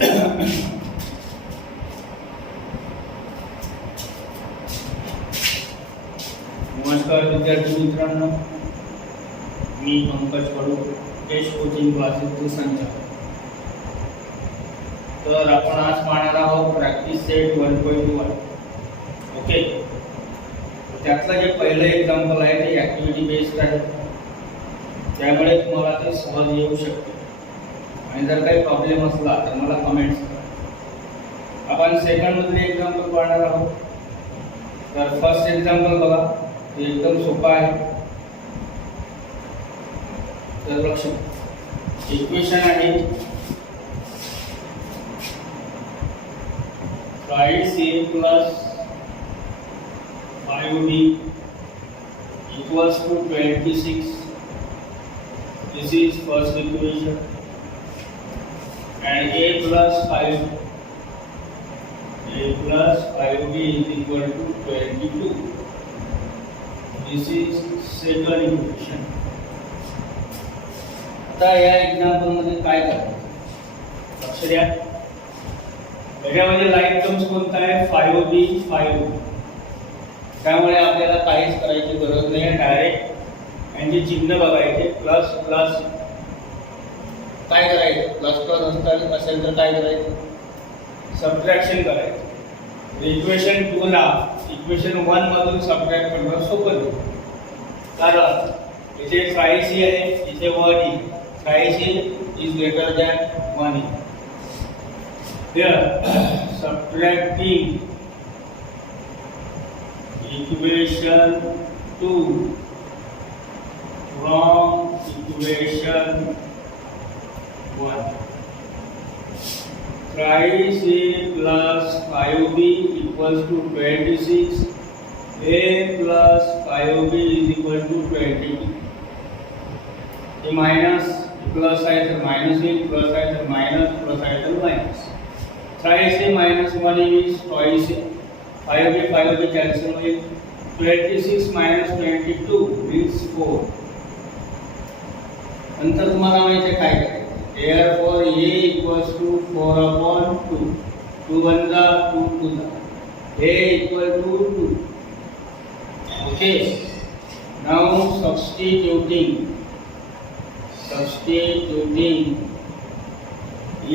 नमस्कार विद्यार्थी मित्रांनो, मी पंकज कडू, टेस्ट कोचिंग क्लासेसचे संचालक. तर आपण आज पाहणार आहोत प्रॅक्टिस सेट 1.1. ओके, त्यातलं जे पहिलं एक्झाम्पल आहे ते ॲक्टिव्हिटी बेस्ड आहे, त्यामुळे तुम्हाला ते सहज येऊ शकते. आणि जर काही प्रॉब्लेम असला तर मला कमेंट्स करा. आपण सेकंडमधले एक्झाम्पल पाहणार आहोत. तर फर्स्ट एक्झाम्पल बघा, हे एकदम सोपं आहे. तर लक्ष, इक्वेशन आहे 5a plus 5b equals to 26. This is first equation. And a plus 5b is equal to 22. This is second equation. आता या एक्झाम्पल मध्ये काय करायचं, लक्ष द्या. याच्यामध्ये लाईन टर्म्स कोणता आहे? 5b 5. त्यामुळे आपल्याला काहीच करायची गरज नाही, डायरेक्ट यांचे चिन्ह बघायचे. प्लस प्लस काय करायचं, प्लस प्लस असेल तर काय करायचं, सबट्रॅक्शन करायचं. इक्वेशन 2 ला इक्वेशन 1 मधून सबट्रॅक्ट करणं सोपं आहे, कारण इथे 5c आहे, इथे 1e. 5c is greater than 1e. Here subtracting equation 2 from equation 1. 5c plus 5b equals to 26. A plus 5b is equal to 22. ये माइनस प्लस आहे तर माइनस येईल, प्लस आहे तर माइनस, प्लस आहे तर minus. 5c minus 1 is 2c. 5b cancel होईल. 26 minus 22 is 4. नंतर तुम्हाला माहिती काय करायचं. Therefore a equals to 4/2. 2 1 जा 2 2 जा. a equal to 2. Okay. Now substituting a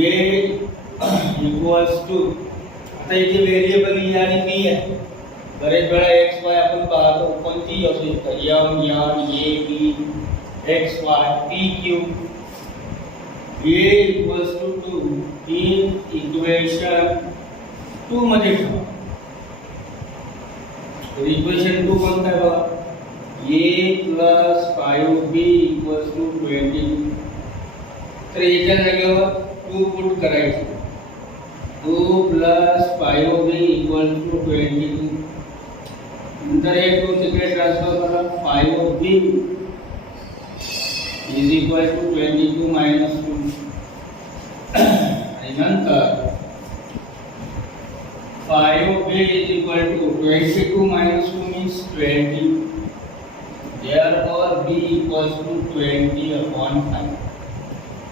equals to, आता इथे व्हेरिएबल e आणि p आहे. बरेच वेळा x y आपण पाहतो, कोणतीही असू शकते, m n a p x y p q. a equals to 2 in equation 2 मध्ये ठेवा. तर इक्वेशन 2 कोणतं आहे बघा, a plus 5b equals to 22. तर याच्या जागेवर 2 पुट करायचं. 2 plus 5b equal to 22. नंतर हे 2 तिकडे ट्रान्सफर करा. 5b is equal to 22 minus 2. आणि नंतर 5b is equal to 22 minus 2 means 20. Therefore b equals to 20/5.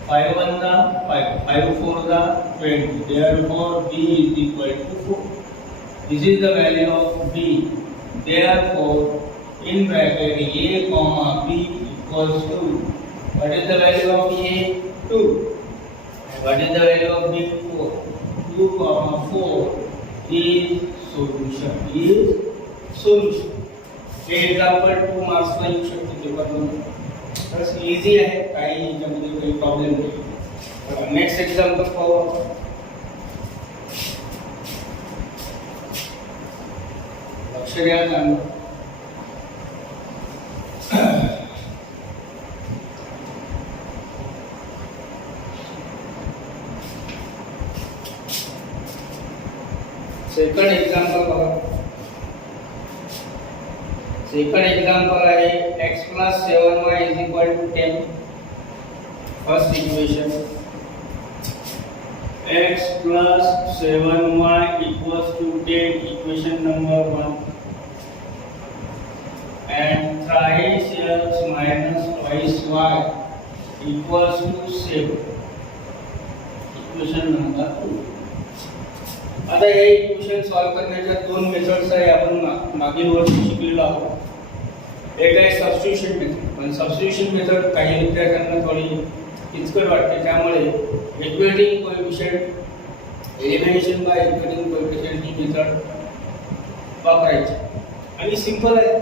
5 1 जा 5, 5 4 जा 20. Therefore b is equal to 4. This is the value of b. Therefore in bracket a comma b equals to, what is the value of a? 2. What is the value of b? 4. 2 comma 4 is solution. हे example 2 मार्क्सला येऊ शकते पेपरमध्ये. बस easy आहे, काही याच्यामध्ये काही problem नाही. Next example पाहू आपण. लक्ष द्या चांगलं. सेकंड एक्झाम्पल बघा. सेकंड एक्झाम्पल आहे x plus 7y is equal to 10. First equation x plus 7y equals to 10, equation number 1. And thrice x minus twice y equals to 7. Equation number 2. आता हे equation solve करण्याच्या दोन methods आहे, आपण मागील वर्षी शिकलेलो आहोत. एक आहे सबस्टिट्यूशन मेथड. पण सबस्टिट्यूशन मेथड काही विद्यार्थ्यांना थोडी किचकट वाटते, त्यामुळे equating coefficient elimination by equating coefficient he method वापरायची आणि सिंपल आहे.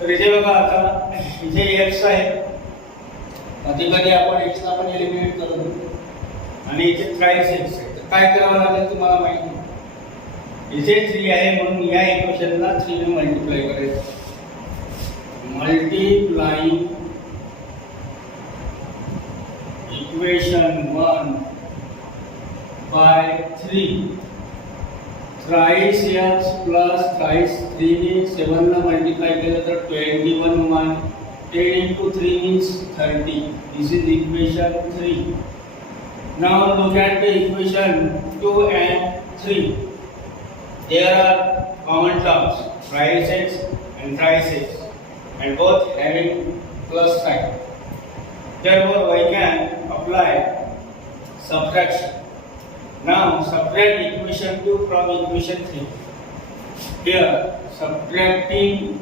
तर इथे बघा, आता इथे x आहे, कधी कधी आपण x ला पण एलिमिनेट करतो आणि इथे थ्राइस x आहे. तर काय करावं लागेल तुम्हाला माहिती आहे. इथे 3 आहे म्हणून या इक्वेशनला 3 ने मल्टिप्लाय करायचं. Multiplying equation 1 by 3. Thrice x plus thrice 3 ने 7 ला मल्टिप्लाय केलं तर 21 1. 10 into 3 means 30. This is equation 3. Now look at the equation 2 and 3. There are common terms, thrice x and thrice x, and both having plus sign. Therefore, we can apply subtraction. Now subtract equation 2 from equation 3. Here subtracting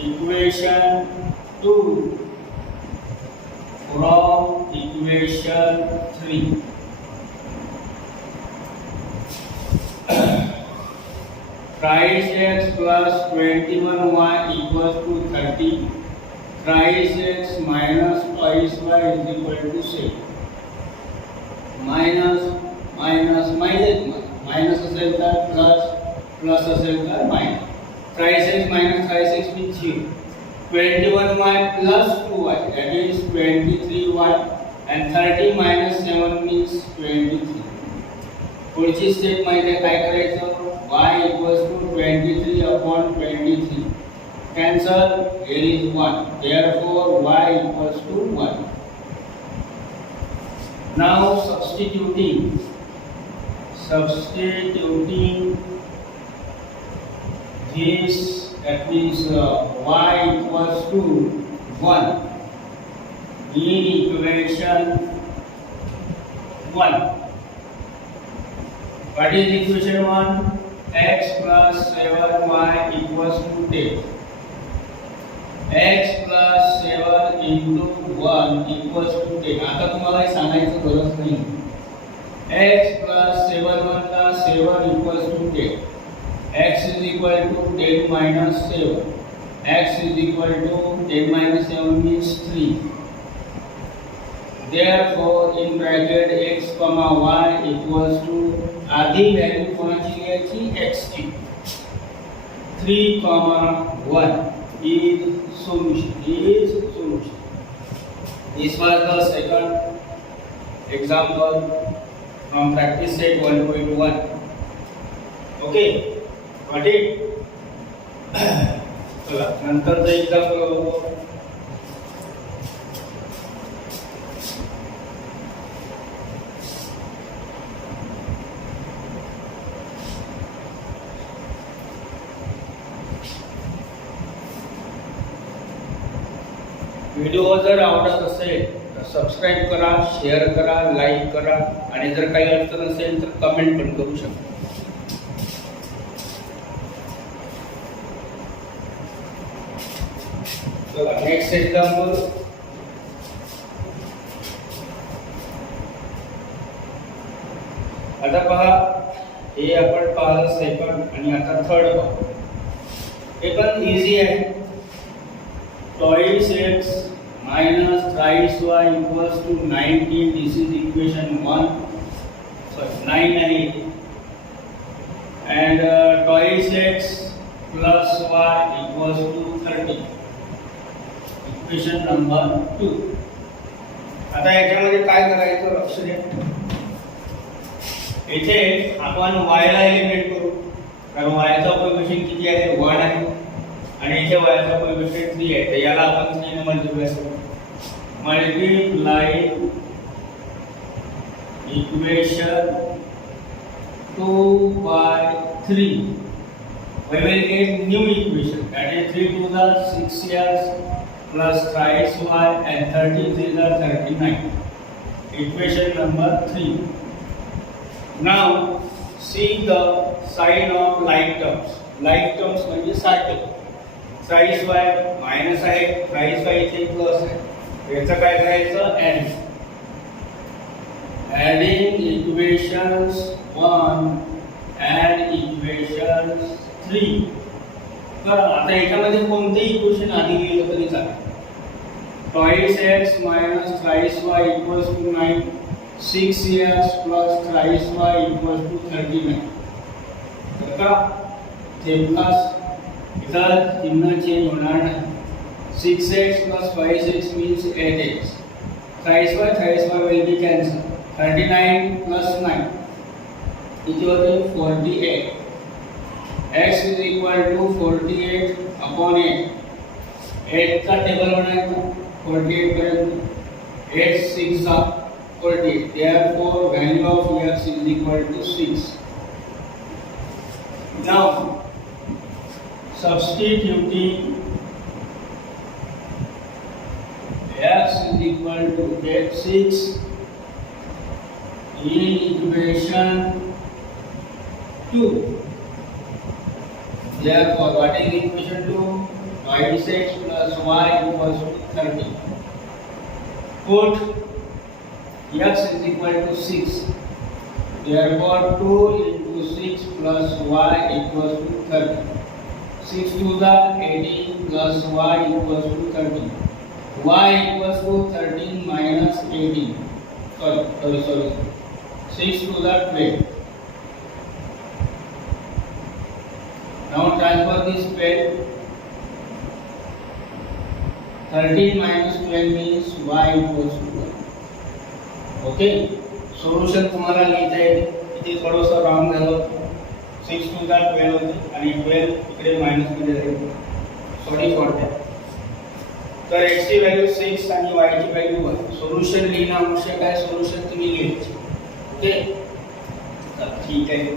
equation 2 from equation 3. Thrice x plus 21y equals to 30. Thrice x minus twice y is equal to 6. Minus असेल तर plus, plus असेल तर minus. Thrice x minus thrice x means 0. 21y plus 2y, that is 23y, and 30 minus 7 means 23. पुढची step माहिती आहे काय करायचं. y equals to 23 upon 23. Cancel, here is 1. Therefore y equals to 1. Now substituting this, that means y equals to 1 in equation 1. What is equation 1? X plus 7y equals to 10. X plus 7 into 1 equals to 10. आता तुम्हाला हे सांगायचं गरज नाही. X plus 7 ला 7 equals to 10. X is equal to 10 minus 7. X is equal to 10 minus 7 means 3. Therefore, in bracket x comma y equals to आधी value कोणाची घ्यायची, x ची. 3 comma 1 is solution. This was the second example from practice set 1.1. Okay, got it? चला नंतरचं example बघू. Video जर आवडत असेल तर सबस्क्राईब करा, शेअर करा, लाईक करा आणि जर काही अडचण असेल तर कमेंट पण करू शकता. चला नेक्स्ट एक्झाम्पल. आता पहा, हे आपण पाहिलं सेकंड आणि आता थर्ड पाहू. हे पण इझी आहे. Twice x minus thrice y equals to 19. This is equation 1. Sorry, 9 and 8. And twice x plus y equals to 30. Equation number 2. आता याच्यामध्ये काय करायचं लक्ष द्या. इथे आपण y ला एलिमिनेट करू, कारण y चा कोएफिशिएंट किती आहे, 1 आहे आणि इथे y चा कोएफिशिएंट 3 आहे. तर याला आपण 3 ने मल्टिप्लाय करू. Multiply equation 2 by 3. We will get new equation, that is 3 to the 6 years plus thrice y and 33 the 39. Equation number 3. Now see the sign of like terms. Like terms म्हणजे सारखे. Thrice y minus आहे, thrice y इथे plus आहे. याचं काय करायचं? Adding equations 1 and equations 3. तर आता याच्यामध्ये कोणतेही इक्वेशन आधी लिहिलं तरी चालेल. Twice x minus thrice y equals to 9. 6x plus thrice y equals to 39. तर का ते प्लस इधर चिन्ह चेंज होणार नाही. 6x plus 5x means 8x. Thrice y will be cancelled. 39 plus 9 it will be 48. x is equal to 48 upon 8. 8 का table बनाएगा 48 पर्यंत. 8 6 are 48. Therefore value of x is equal to 6. Now substituting x is equal to 6 in equation 2. Therefore what is equation 2? 26 plus y equals to 30. Put x is equal to 6. Therefore 2 into 6 plus y equals to 30. 6 to the 18 plus y equals to 30. Y equals to 13 minus 18. Sorry. 6 to the 12. Now transfer this 12. 13 minus 12 means y equals to 1. Okay. Solution तुम्हाला लिहिता येते. इथे थोडंसं wrong झालं. 6 to the 12 होते आणि 12 इकडे minus मध्ये जाईल. Sorry for that. तर x ची व्हॅल्यू 6 आणि y ची व्हॅल्यू 1. सोल्युशन लिहिणं आवश्यक आहे. सोल्युशन तुम्ही लिहायचे. ओके. तर ठीक आहे.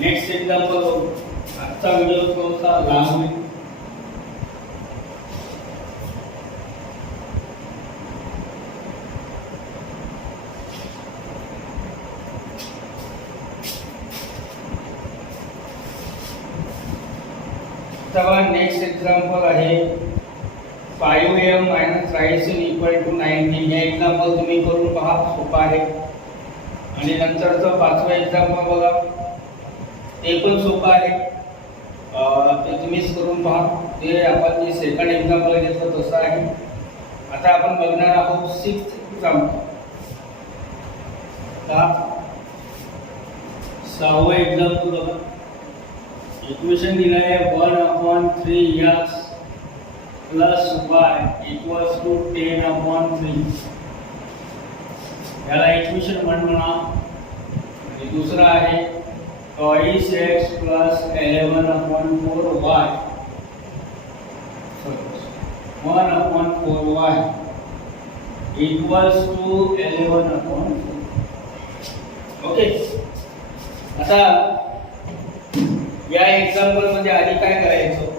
Next example. आजचा व्हिडिओ थोडासा लांब आहे. नेक्स्ट एग्जांपल आहे 5m minus thrice equal to 19. हे एक्झाम्पल तुम्ही करून पहा. सोपं आहे. आणि नंतरचं पाचवं एक्झाम्पल बघा. ते पण सोपं आहे. ते तुम्हीच करून पहा. ते आपण जे सेकंड एक्झाम्पल घेतलं तसं आहे. आता आपण बघणार आहोत 6th एक्झाम्पल. सहावं एक्झाम्पल बघा. इक्वेशन दिलं आहे 1/3x plus y equals to 10/3. याला इक्वेशन 1 म्हणा. आणि दुसरा आहे twice x plus 11/4y 1/4y equals to 11/4. Okay. आता या एक्झाम्पल मध्ये आधी काय करायचं?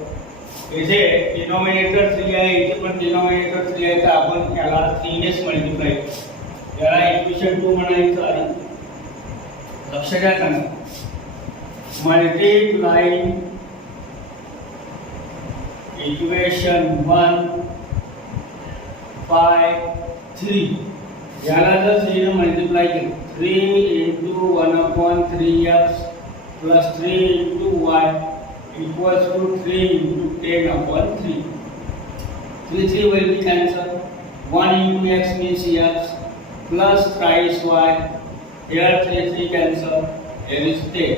इथे डिनॉमिनेटर 3 आहे, इथे पण डिनॉमिनेटर 3 आहे, तर आपण याला 3 ने मल्टिप्लाय करू. याला इक्वेशन 2 म्हणायचं आहे. लक्ष द्या का? Multiplying equation 1 by 3. याला जर 3 ने मल्टिप्लाय केलं 3 into 1/3x plus 3 into y equals to 3 into 10/3. 3 will be cancelled. 1 into x means x plus thrice y. Here 3 cancel. Here is 10.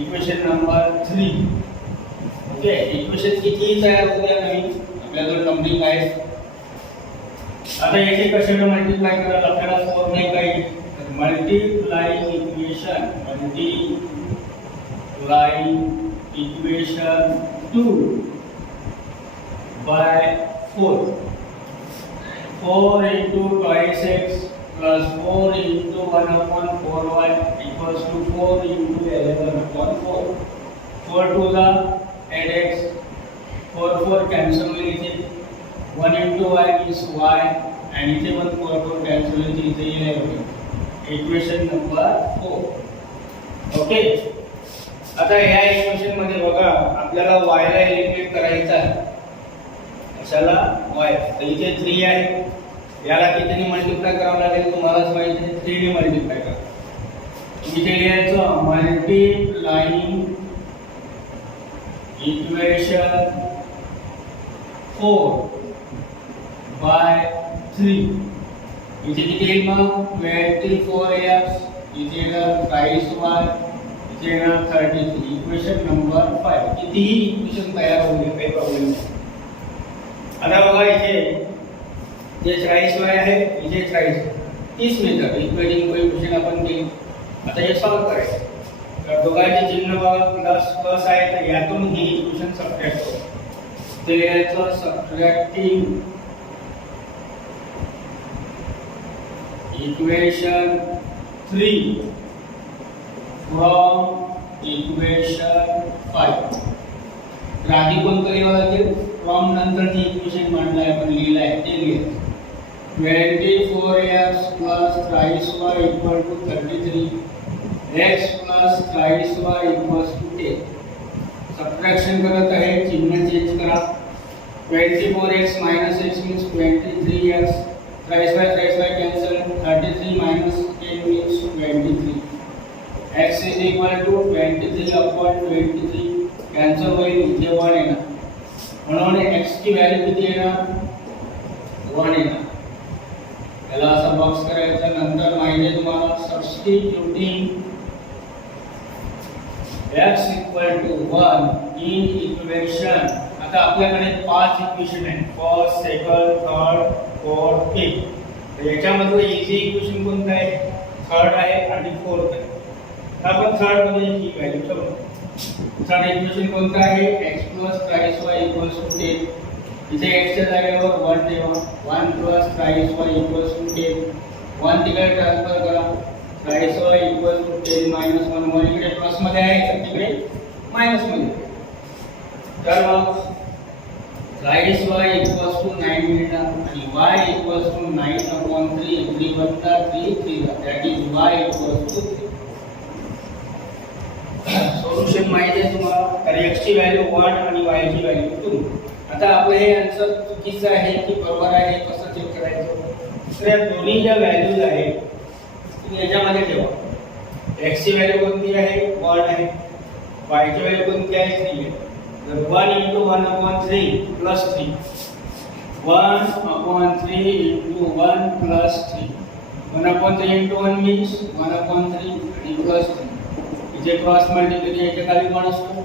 Equation number 3. Okay. Equation किती तयार होत्या नवीन आपल्याकडे कंप्लीट आहे. आता याचे कशाने मल्टिप्लाय करायला आपल्याला 4 ने काही multiplying equation equation 2 by 4. 4 into twice x plus 4 into 1/4y equals to 4 into 11/4. 4 to the 8x. 4 cancel will it. 1 into y is y आणि इथे पण 4 कॅन्सल होईल, इथे 11 होईल. Equation number 4. ओके. आता ह्या इक्वेशन मध्ये बघा आपल्याला y ला एलिमिनेट करायचं आहे. कशाला? y. तर इथे 3 आहे, याला कितीने मल्टिप्लाय करावं लागेल तुम्हालाच माहिती आहे, 3 ने मल्टिप्लाय करा. इथे लिहायचं मल्टिप्लाइंग इक्वेशन 4 by 3. इथे किती येईल मग? 24x, इथे येणार 22y, इथे येणार 33. Equation number 5. कितीही इक्वेशन तयार होईल, काही प्रॉब्लेम नाही. आता बघा इथे जे 40y आहे, इथे 40. 30 मिळतात. इक्वेटिंग कोएफिशिएंट आपण केली. आता हे सॉल्व करायचं. तर दोघांचे चिन्ह बघा प्लस आहे, तर यातून ही इक्वेशन सबट्रॅक्ट करू. ते लिहायचं सबट्रॅक्टिंग इक्वेशन 3 फ्रॉम इक्वेशन 5. तर आधी कोणतं लिहावं लागेल? फ्रॉम नंतरची इक्वेशन मांडलं आहे, आपण लिहिलं आहे ते लिहायचं. 24x plus 23y equal to 33. x plus 23y equals to 10. Subtraction करत आहे, चिन्ह चेंज करा. 24x minus x means 23x. 23y cancel. 33 minus 10 means 23. x is equal to 23 upon 23. cancel होईल, इथे 1 येणार. म्हणून x ची व्हॅल्यू किती येणार? 1 येणार. याला असा बॉक्स करायचा. नंतर माहिती आहे तुम्हाला substituting x equal to 1 in equation. आता आपल्याकडे 5 इक्वेशन आहेत, first, second, third, fourth, fifth. तर याच्यामध्ये इझी इक्वेशन कोणतं आहे? थर्ड आहे आणि फोर्थ आहे. आपण थर्ड मध्ये ही व्हॅल्यू ठेवू. थर्ड इक्वेशन कोणतं आहे? x plus 23y equals to 10. इथे x च्या जागेवर 1 ठेवा. 1 plus 23y equals to 10. 1 तिकडे ट्रान्सफर करा. 23y equals to 10 minus 1. 1 इकडे प्लस मध्ये आहे, तर तिकडे मायनस मध्ये. तर मग 23y equals to 9 मिळणार आणि y equals to 9 upon 3. 3 वजा 3 3. that is y equals to 3. Solution माहिती आहे तुम्हाला. तर x ची व्हॅल्यू 1 आणि y ची व्हॅल्यू 2. आता आपलं हे आन्सर चुकीचं आहे की बरोबर आहे कसं चेक करायचं? तर या दोन्ही ज्या व्हॅल्यूज आहेत तुम्ही याच्यामध्ये ठेवा. x ची व्हॅल्यू कोणती आहे? 1 आहे. y ची व्हॅल्यू कोणती आहे? 3 आहे. तर 1 into 1 upon 3 plus 3. 1 upon 3 into 1 plus 3. 1 upon 3 into 1 means 1 upon 3 आणि plus 3. इथे क्रॉस मल्टिप्लिकेशन याच्या खाली 1 असतो.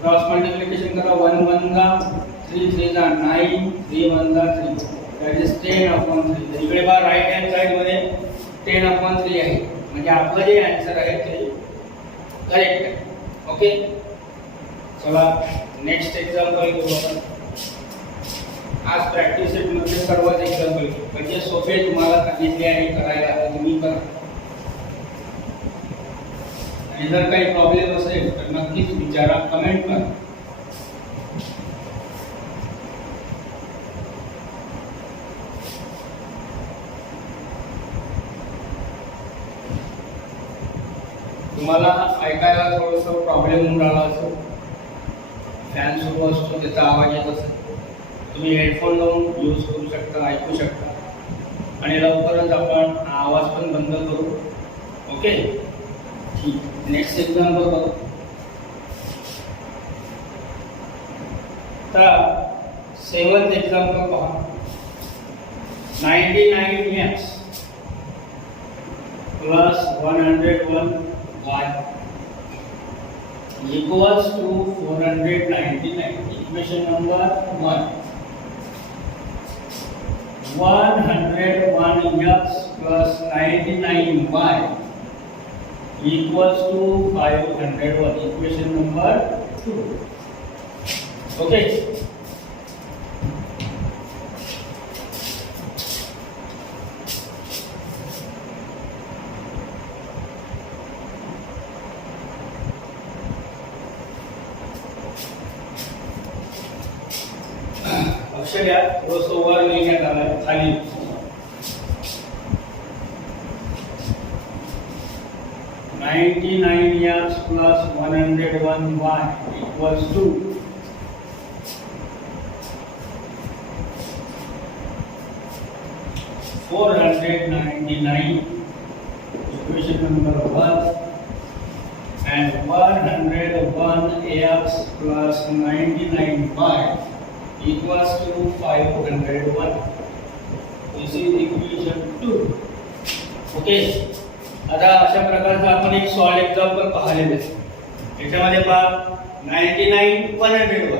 क्रॉस मल्टिप्लिकेशन करा. 1 1 गा 3 3 जा 9. 3 1 जा 3. That is 10 upon 3. तर इकडे बघा राईट हँड साइड मध्ये 10 upon 3 आहे. म्हणजे आपलं जे आन्सर आहे ते करेक्ट आहे. ओके. चला नेक्स्ट एक्झाम्पल घेऊ आपण. आज प्रॅक्टिस सेट मध्ये सर्वच एक्झाम्पल घेऊ. म्हणजे सोपे तुम्हाला सांगितले आहे करायला, तुम्ही करा. आणि जर काही प्रॉब्लेम असेल तर नक्कीच विचारा, कमेंट करा. तुम्हाला ऐकायला थोडंसं प्रॉब्लेम होऊन राहिला असेल, फॅन सुरू असतो त्याचा आवाज येत असेल, तुम्ही हेडफोन लावून यूज करू शकता, ऐकू शकता. आणि लवकरच आपण आवाज पण बंद करू. ओके. ठीक. नेक्स्ट एक्झाम्पल बघू. तर 7th एक्झाम्पल पहा. 99x plus 101y equals to 499. Equation number 1. 101x plus 99y equals to 501. Equation number 2. Okay. अक्षर या थोडंसं वर लिहिण्यात आलं खाली. 99x plus 101y equals to 499, equation number 1, and 101x plus 99y equals to 501. This is equation 2. Okay. आता अशा प्रकारचं आपण एक सॉल्व एक्झाम्पल पाहिलेलं आहे. याच्यामध्ये पहा 99 101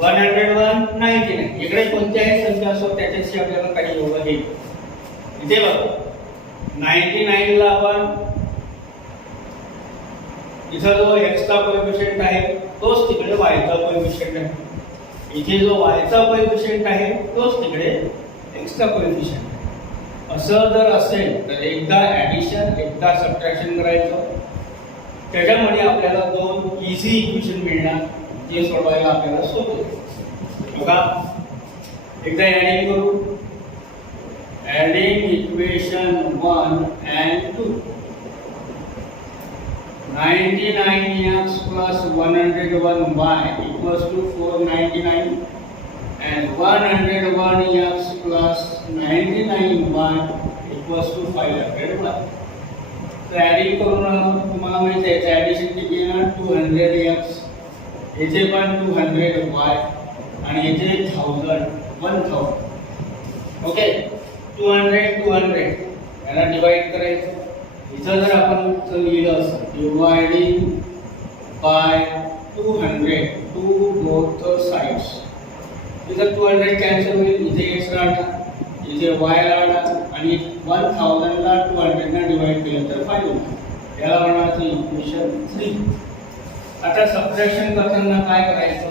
101 99 इकडे कोणत्याही संख्या असो त्याच्याशी आपल्याला काही योगा येईल. इथे बघा 99 ला आपण इथं जो x चा कोएफिशियंट आहे तोच तिकडे y चा कोएफिशियंट आहे. इथे जो y चा कोएफिशियंट आहे तोच तिकडे x चा कोएफिशियंट. असं जर असेल तर एकदा ॲडिशन एकदा सबट्रॅक्शन करायचं. त्याच्यामुळे आपल्याला दोन इझी इक्वेशन मिळणार जे सोडवायला आपल्याला सोपे. बघा एकदा ॲडिंग करू. Adding equation 1 and 2. 99x plus 101y equals to 499 and 101x plus 99y equals to 501. तर ॲडिंग करून तुम्हाला माहिती आहे याचं ॲडिशन किती येणार 200x, याचे पण 200y आणि याचे 1000 ओके. 200 याला डिवाइड करायचं. इथं जर आपण लिहिलं असं dividing by 200 to both sides. इथं 200 कॅन्सल होईल. इथे x राहणार, इथे y राहणार आणि 1000 ला 200 ने डिवाइड केलं तर 5 होणार. याला म्हणायचं इक्वेशन 3. आता सबट्रॅक्शन करताना काय करायचं.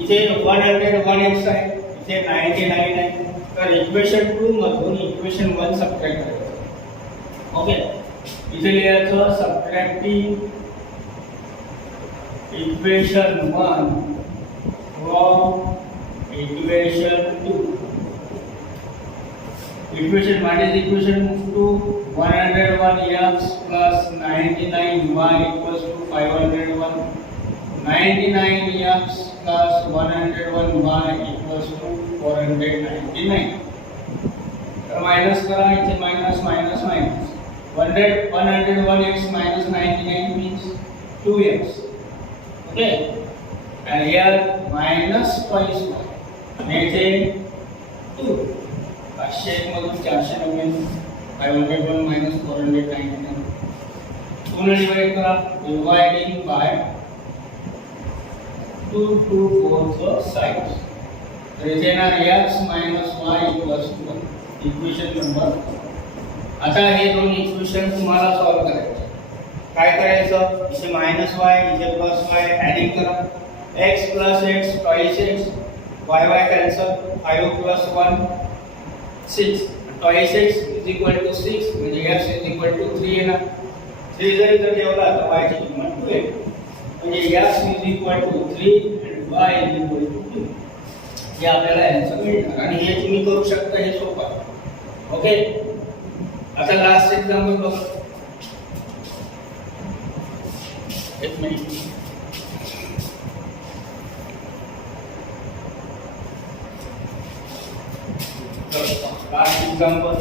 इथे 101x आहे, इथे 99 आहे. तर इक्वेशन 2 मधून इक्वेशन 1 सबट्रॅक्ट करायचं. ओके. इथे लिहायचं subtracting equation 1 from equation 2. Equation what is equation 2? 101x plus 99y equals to 501. 99x plus 101y equals to 499. तर मायनस करा. इथे minus minus minus 101x minus 99 means 2x. Okay, and here minus twice 1 and इथे 2. 501 मधून 499 501 minus 499. 2 ने divide करा. Dividing by 2 to both sides. तर इथे ना x minus y equals to 1. Equation number. आता हे दोन इक्वेशन तुम्हाला सॉल्व करायचे. काय करायचं. इथे मायनस y इथे प्लस y ॲडिंग करा. x plus x twice x y cancel. 5 plus 1 6 twice x is equal to 6 म्हणजे x is equal to 3 येणार. 3 जर इथे ठेवला तर y ची किंमत 2 येईल. म्हणजे x is equal to 3 and y is equal to 2. हे आपल्याला आन्सर मिळणार आणि हे तुम्ही करू शकता. हे सोपं आहे. ओके. आता लास्ट एक्झाम्पल बघा. एक मिनिट. Last example.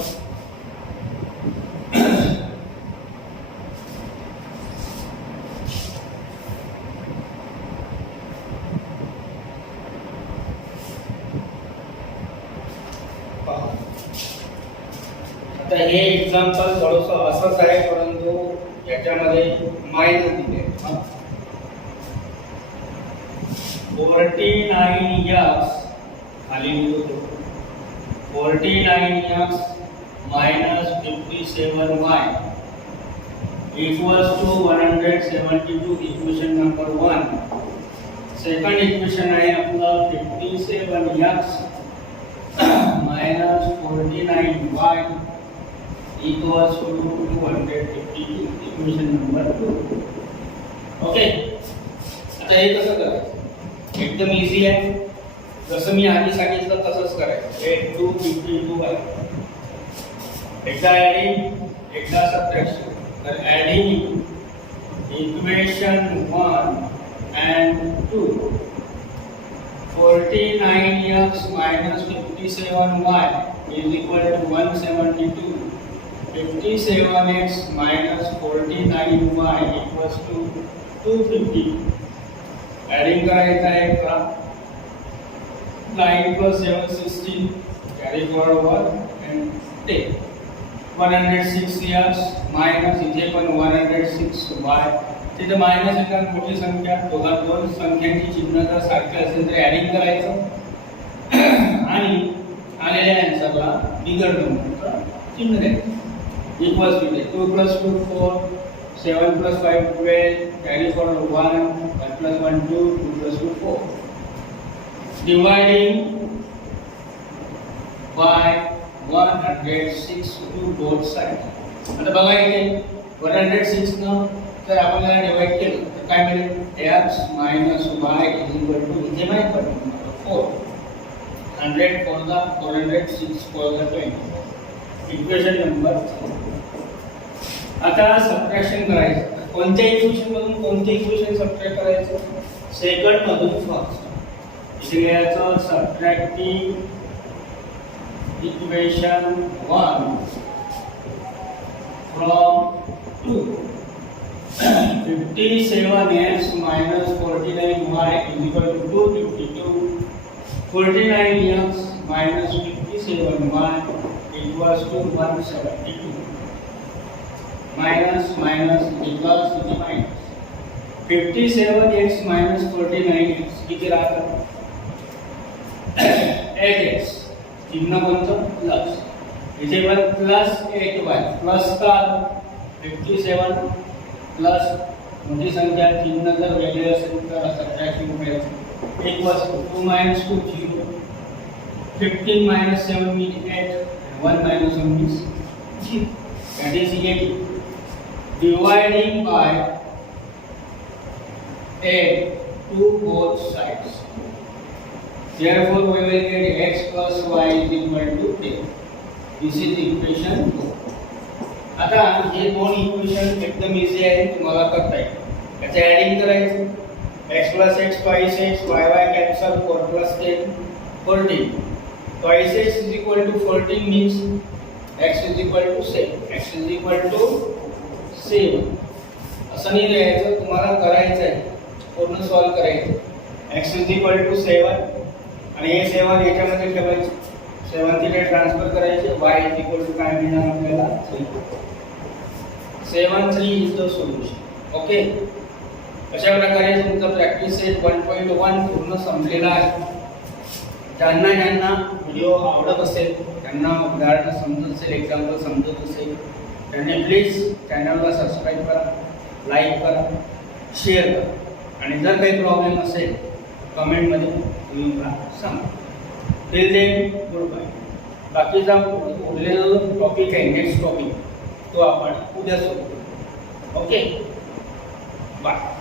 आता हे एक्झाम्पल थोडंसं असंच आहे परंतु याच्यामध्ये मायनस दिले. 49x खाली लिहितो 49x minus 57y equals to 172. Equation number 1. Second equation आहे आपलं 57x minus 49y equals to 252. Equation number 2. Okay. आता हे कसं करायचं. एकदम इझी आहे. जसं मी आधी सांगितलं तसंच करायचं. 252 आहे. एकदा ॲडिंग एकदा सबट्रॅक्शन. तर adding Equation 1 and 2. 49x minus 57y is equal to 172. 57x minus 49y equals to 250. Adding करायचं आहे का? 9 plus 7 16. Carry forward and take. 106x minus इथे पण 106y. तिथे मायनस एखादी मोठी संख्या, दोन संख्यांची चिन्ह जर सारखी असेल तर ॲडिंग करायचं आणि आलेल्या आन्सरला बिगर नंबरचं चिन्ह द्यायचं. Equals to 2 plus 2 4, 7 plus 5 12, carry forward 1, 1 plus 1 2, 2 plus 2 4. Dividing by 106 to both sides. आता बघा इथे 106 न जर आपण याला डिवाइड केलं तर काय मिळेल? x minus y is equal to इथे माहित पडतं 4. 100 for the 406 for the 20. Equation number. आता सबट्रॅक्शन करायचं. कोणत्या इक्वेशन मधून कोणते इक्वेशन सबट्रॅक्ट करायचं? सेकंड मधून फर्स्ट. इथे याचं subtracting equation 1 from 2. 57x minus 49y is equal to 252. 49x minus 57y equals to 172. Minus equals to the minus. 57x minus 49x किती राहतं? 8x. चिन्ह कोणतं? प्लस. इथे पण प्लस 8y. प्लस का? 57 प्लस मोठी संख्या चिन्ह जर वेगळे असेल तर सबट्रॅक्टिंग करायचं. Equals to 2 minus 2 0. 15 minus 7 means 8. 1 minus 1 means 0. That is 80. Dividing by 8 to both sides. Therefore, we will get x plus y is equal to 10. This is equation 2. आता हे दोन इक्वेशन एकदम इझी आहे, तुम्हाला करता येईल. याचे ॲडिंग करायचं. x plus x twice x, y cancel, 4 plus 10 14. Twice x is equal to 14 means x is equal to 7. x is equal to 7. असं नाही लिहायचं, तुम्हाला करायचं आहे, पूर्ण सॉल्व करायचं. x is equal to 7 आणि हे 7 याच्यामध्ये ठेवायचे. 7 तिथे ट्रान्सफर करायचे. y is equal to काय मिळणार आपल्याला? 7 3 is the solution. ओके. अशा प्रकारे तुमचा प्रॅक्टिस सेट 1.1 पूर्ण संपलेला आहे. ज्यांना व्हिडिओ आवडत असेल, त्यांना उदाहरण समजत असेल, एक्झाम्पल समजत असेल, त्यांनी प्लीज चॅनलला सबस्क्राईब करा, लाईक करा, शेअर करा आणि जर काही प्रॉब्लेम असेल कमेंटमध्ये तुम्ही मला सांगा. Till then good bye. बाकीचा उरलेला जो टॉपिक आहे, नेक्स्ट टॉपिक, तो आपण उद्या सोडू. Okay, bye.